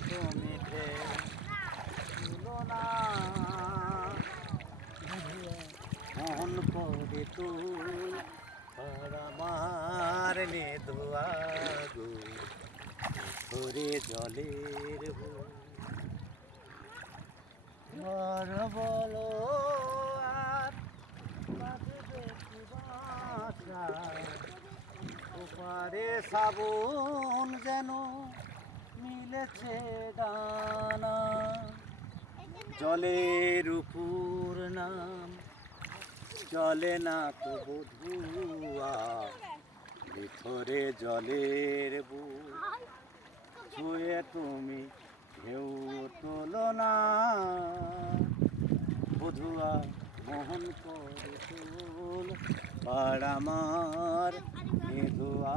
তুমি তুলনা মন করে তুল আমার নে ধোয়াগো ধরে জলের ঘর বলো আর বাজবে কি বাঁশা ওপারে শ্রাবণ যেন মিলেছে ডানা জলের উপর নাম চলে না তো বধুয়া ভিতরে জলের বুক ছুঁয়ে তুমি ঢেউ তোলো না বধুয়া মোহন করে তুল পাড় আমার মেধুয়া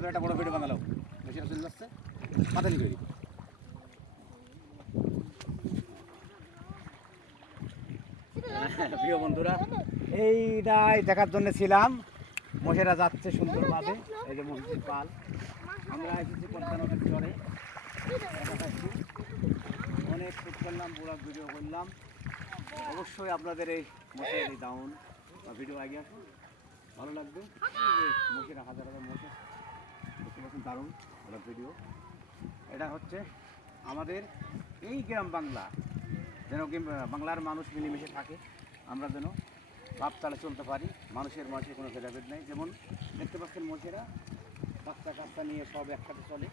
একটা বড় ভিডিও বানালো বেশি চলে যাচ্ছে মাথা লিখে প্রিয় বন্ধুরা এইটাই দেখার জন্য ছিলাম মহিষেরা যাচ্ছে সুন্দরভাবে এই যে মহিষের পাল আমরা এসেছি পদ্মা নদীর চরে অনেক শ্যুট করলাম পুরো ভিডিও করলাম অবশ্যই আপনাদের এই মহিষের এই ডাউন বা ভিডিও আগে আসুন ভালো লাগবে মহিষেরা হাজার হাজার মহিষ দেখতে পাচ্ছেন দারুণ ওরা ভিডিও এটা হচ্ছে আমাদের এই গ্রাম বাংলা যেন বাংলার মানুষ মিলেমিশে থাকে আমরা যেন ভাব তালে চলতে পারি মানুষের মাঝে কোনো ভেদাভেদ নেই যেমন দেখতে পাচ্ছেন মহিষেরা বাচ্চা কাচ্চা নিয়ে সব একসাথে চলে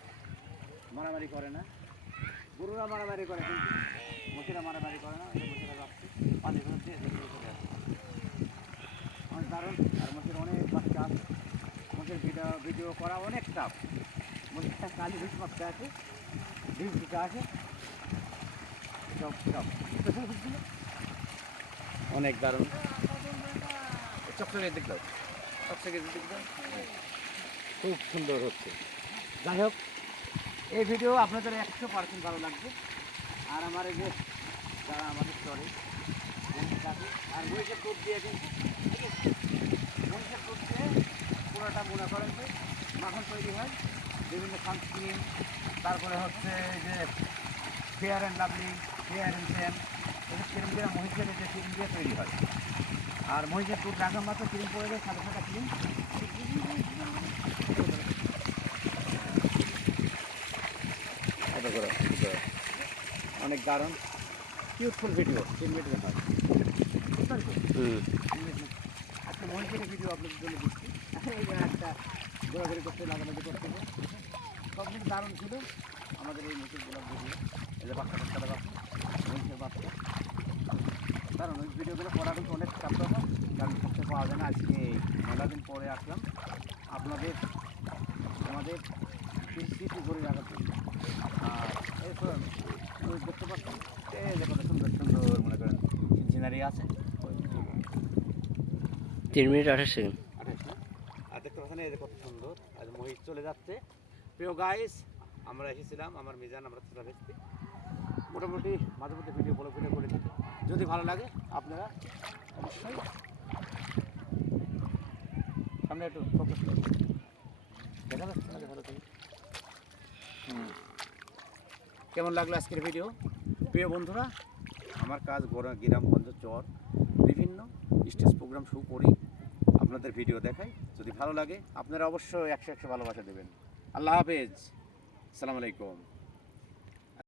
মারামারি করে না গরুরা মারামারি করে কিন্তু মহিষেরা মারামারি করে না মহিষেরা যাচ্ছে পানি ধরে দিয়ে চলে আসে অনেক দারুণ আর মহিষের অনেক বাচ্চা আছে মহিষের ভিডিও করা অনেক টাফ মহিষের কালি ভিজ বাচ্চা আছে ভিজ দিতে আসে সব সব অনেক দারুণ চকচকে দেখলাম চকচকে দেখলাম খুব সুন্দর হচ্ছে যাই হোক এই ভিডিও আপনাদের 100% ভালো লাগবে আর আমার এই যে যারা আমাদের চরে আর মহিষের দুধ দিয়ে কিন্তু মহিষের দুধ দিয়ে পুরোটা মনে করেন যে মাখন তৈরি হয় বিভিন্ন সানস্ক্রিন তারপরে হচ্ছে যে fair and lovely fair and Sam এই ক্রিম দিয়ে মহিষের যে ক্রিম দিয়ে তৈরি হয় আর মহিষের দুধ রাখার মাত্র ক্রিম পড়ে যায় সাদা সাদা ক্রিম অনেক দারুণ কিউটফুল ভিডিও 3 মিনিটের হয় আজকে মহিষের ভিডিও আপনাদের জন্য দিচ্ছি একটা ঘোরাঘুরি করতে লাগালাগি করতে সব কিছু দারুণ ছিল আমাদের এই মহিষগুলোর ভিডিও এই যে বাচ্চা বাচ্চারা বাচ্চা মহিষের বাচ্চা কারণ ওই ভিডিওগুলো করার কিন্তু অনেক চাপ দেবো কারণ করতে পাওয়া যায় না আজকে মেলা দিন পরে আসলাম আপনাদের আমাদের স্মৃতি ঘুরে রাখার জন্য আর এরপর দেখতে পাচ্ছেন এই যে কত সুন্দর সুন্দর মনে করেন সিনারি আছে 3 মিনিট 28 সেকেন্ড আর দেখতে পাচ্ছেন এই যে কত সুন্দর আজ মহিষ চলে যাচ্ছে প্রিয় গাইস আমরা এসেছিলাম আমার মিজান আমরা তোলা ভেস্তি মোটামুটি মাঝে মধ্যে ভিডিও ভিডিও করে দিতে যদি ভালো লাগে আপনারা অবশ্যই সামনে একটু ফোকাস করুন দেখা যাচ্ছে না ভালো করে কেমন লাগলো আজকের ভিডিও প্রিয় বন্ধুরা আমার কাজ গ্রামগঞ্জ চর বিভিন্ন স্টেজ প্রোগ্রাম শো করি আপনাদের ভিডিও দেখাই যদি ভালো লাগে আপনারা অবশ্যই 100 ভালোবাসা দেবেন আল্লাহ হাফেজ আসসালামু আলাইকুম